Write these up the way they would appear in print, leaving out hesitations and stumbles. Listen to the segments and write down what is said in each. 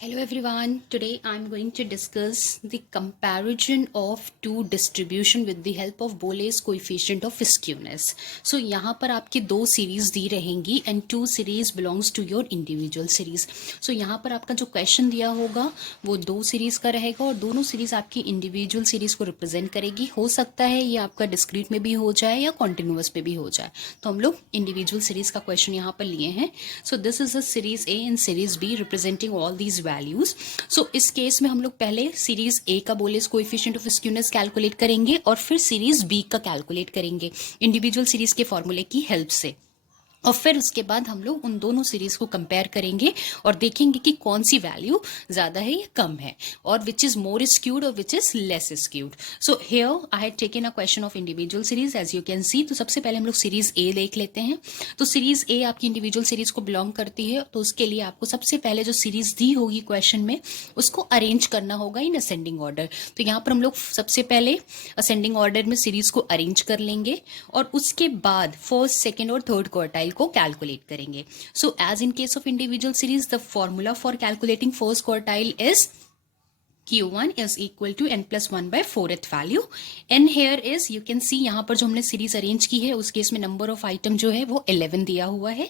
Hello everyone. Today I'm going to discuss the comparison of two distribution with the help of Boles coefficient of skewness. So यहाँ पर आपकी दो series दी रहेंगी and two series belongs to your individual series. So यहाँ पर आपका जो question दिया होगा वो दो सीरीज का रहेगा और दोनों सीरीज आपकी इंडिविजुअल सीरीज को रिप्रेजेंट करेगी. हो सकता है ये आपका डिस्क्रीट में भी हो जाए या कॉन्टिन्यूअस पे भी हो जाए. तो हम लोग इंडिविजुअल सीरीज का क्वेश्चन यहाँ पर लिए हैं. So this is a series A and series B representing all these values. So इस केस में हम लोग पहले सीरीज ए का Bowley's coefficient of skewness calculate करेंगे और फिर सीरीज बी का कैलकुलेट करेंगे इंडिविजुअल सीरीज के फॉर्मूले की हेल्प से. और फिर उसके बाद हम लोग उन दोनों सीरीज को कंपेयर करेंगे और देखेंगे कि कौन सी वैल्यू ज़्यादा है या कम है और विच इज़ मोर स्क्यूड और which is less skewed. So here I had taken a question of individual series as you can see. तो सबसे पहले हम लोग सीरीज ए देख लेते हैं. तो सीरीज ए आपकी इंडिविजुअल सीरीज को बिलोंग करती है. तो उसके लिए आपको सबसे पहले जो सीरीज दी होगी क्वेश्चन में उसको अरेंज करना होगा इन असेंडिंग ऑर्डर. तो यहाँ पर हम लोग सबसे पहले असेंडिंग ऑर्डर में सीरीज को अरेंज कर लेंगे और उसके बाद फर्स्ट, सेकेंड और थर्ड क्वार्टाइल को कैलकुलेट करेंगे. So as in case of individual series the formula for calculating first quartile is Q1 is equal to n plus 1 by 4th value. n here is you can see यहाँ पर जो हमने series arrange की है उस case में number of item जो है वो 11 दिया हुआ है.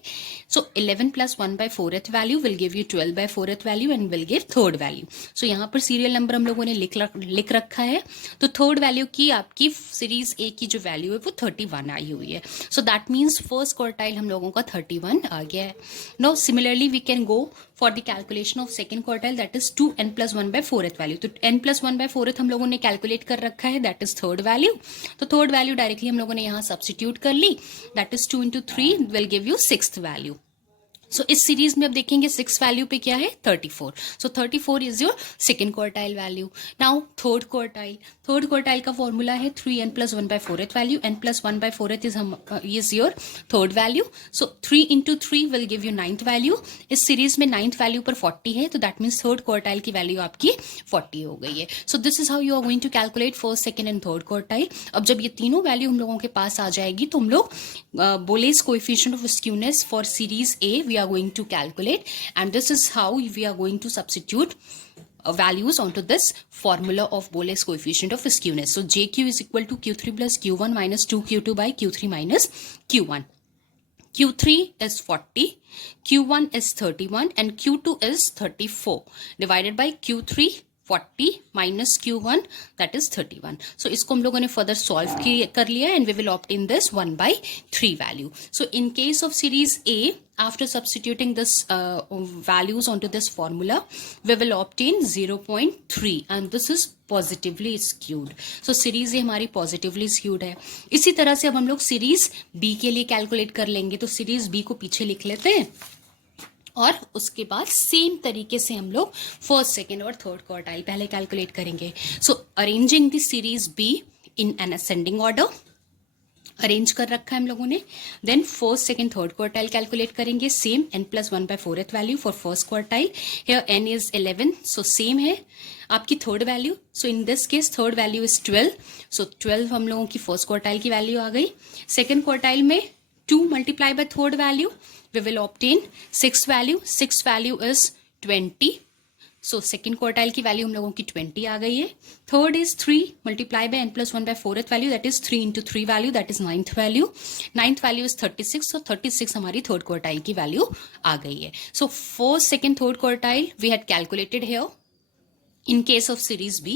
सो 11 plus 1 by 4th value will give you 12 by 4th value and will give third value. So यहाँ पर सीरियल नंबर हम लोगों ने लिख रखा है. तो थर्ड वैल्यू की आपकी सीरीज ए की जो वैल्यू है वो 31 आई हुई है. So that means first quartile हम लोगों का 31 आ गया है. Now similarly we can go for the calculation of second quartile that is 2n plus 1 by 4th value. तो n plus 1 by 4th हम लोगों ने कैलकुलेट कर रखा है दैट इज थर्ड वैल्यू. तो थर्ड वैल्यू डायरेक्टली हम लोगों ने यहाँ सब्सटीट्यूट कर ली that is 2 into 3 will give you sixth value. So इस सीरीज में अब देखेंगे सिक्स वैल्यू पे क्या है 34. So 34 is your second quartile value. Now third quartile का फॉर्मूला है 3n plus 1 by 4th value. n plus 1 by 4th is your third value. So 3 into 3 will give you ninth value. इस series में ninth value पर 40 है तो that means third quartile की value आपकी 40 हो गई है. So this is how you are going to calculate first, second and third quartile. अब जब ये तीनों वैल्यू हम लोगों के पास आ जाएगी तो हम लोग Bowley's coefficient of skewness for series A we are going to calculate and this is how we are going to substitute values onto this formula of Boles coefficient of skewness. So JQ is equal to Q3 plus Q1 minus 2Q2 by Q3 minus Q1. Q3 is 40, Q1 is 31 and Q2 is 34 divided by Q3 40 minus Q1 that is 31. So इसको हम लोगों ने further solve कर लिया and we will obtain this 1 by 3 value. So in case of series A, after substituting this values onto this formula, we will obtain 0.3 and this is positively skewed. So series A हमारी positively skewed है. इसी तरह से अब हम लोग series B के लिए calculate कर लेंगे. तो series B को पीछे लिख लेते हैं और उसके बाद सेम तरीके से हम लोग फर्स्ट, सेकेंड और थर्ड क्वार्टाइल पहले कैलकुलेट करेंगे. So arranging the series B in an ascending order arrange कर रखा है हम लोगों ने. Then first, second, third quartile calculate करेंगे. Same n plus 1 by 4th value for first quartile. Here n is 11 so same है आपकी third value. So in this case third value is 12. So 12 हम लोगों की फर्स्ट क्वार्टाइल की value आ गई. Second quartile में 2 multiply by third value we will obtain sixth value. Sixth value is 20. So second quartile की value हम लोगों की 20 आ गई है. Third is 3 multiply by n plus 1 by 4th value that is 3 into 3 value that is ninth value. Ninth value is 36. So 36 हमारी third quartile की value आ गई है. So first, second, third quartile we had calculated here in case of series B.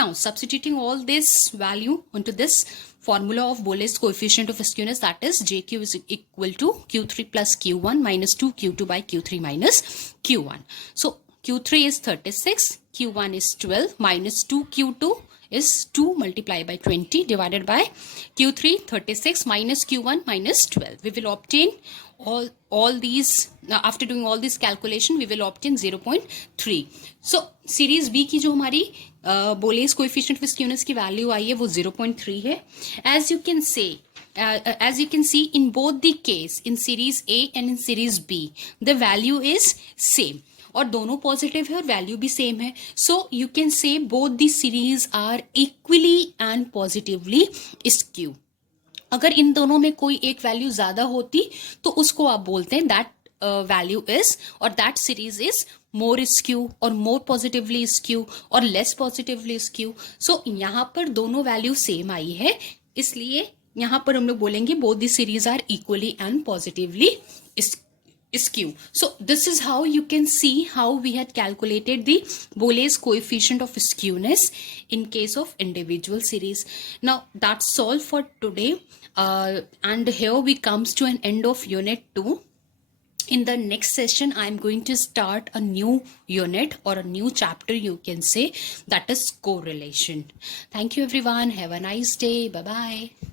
Now substituting all this value onto this formula of Boles coefficient of skewness that is JQ is equal to Q3 plus Q1 minus 2Q2 by Q3 minus Q1. So Q3 is 36, Q1 is 12 minus 2Q2 is 2 multiplied by 20 divided by Q3 36 minus Q1 minus 12. We will obtain all these after doing all this calculation we will obtain 0.3. So series B की जो हमारी Boles coefficient of skewness की value आई है वो 0.3 है. As you can see in both the case in series A and in series B the value is same और दोनों positive है और वैल्यू भी सेम है. So you can say both the series are equally and positively skew. अगर इन दोनों में कोई एक वैल्यू ज्यादा होती तो उसको आप बोलते हैं that value is, or that series is more skew or more positively skew or less positively skew. So यहाँ पर दोनों वैल्यू सेम आई है, इसलिए यहाँ पर हम लोग बोलेंगे both the series are equally and positively skew. So this is how you can see how we had calculated the Boles coefficient of skewness in case of individual series. Now that's all for today, and here we comes to an end of unit 2. In the next session, I am going to start a new unit or a new chapter, you can say, that is correlation. Thank you everyone. Have a nice day. Bye bye.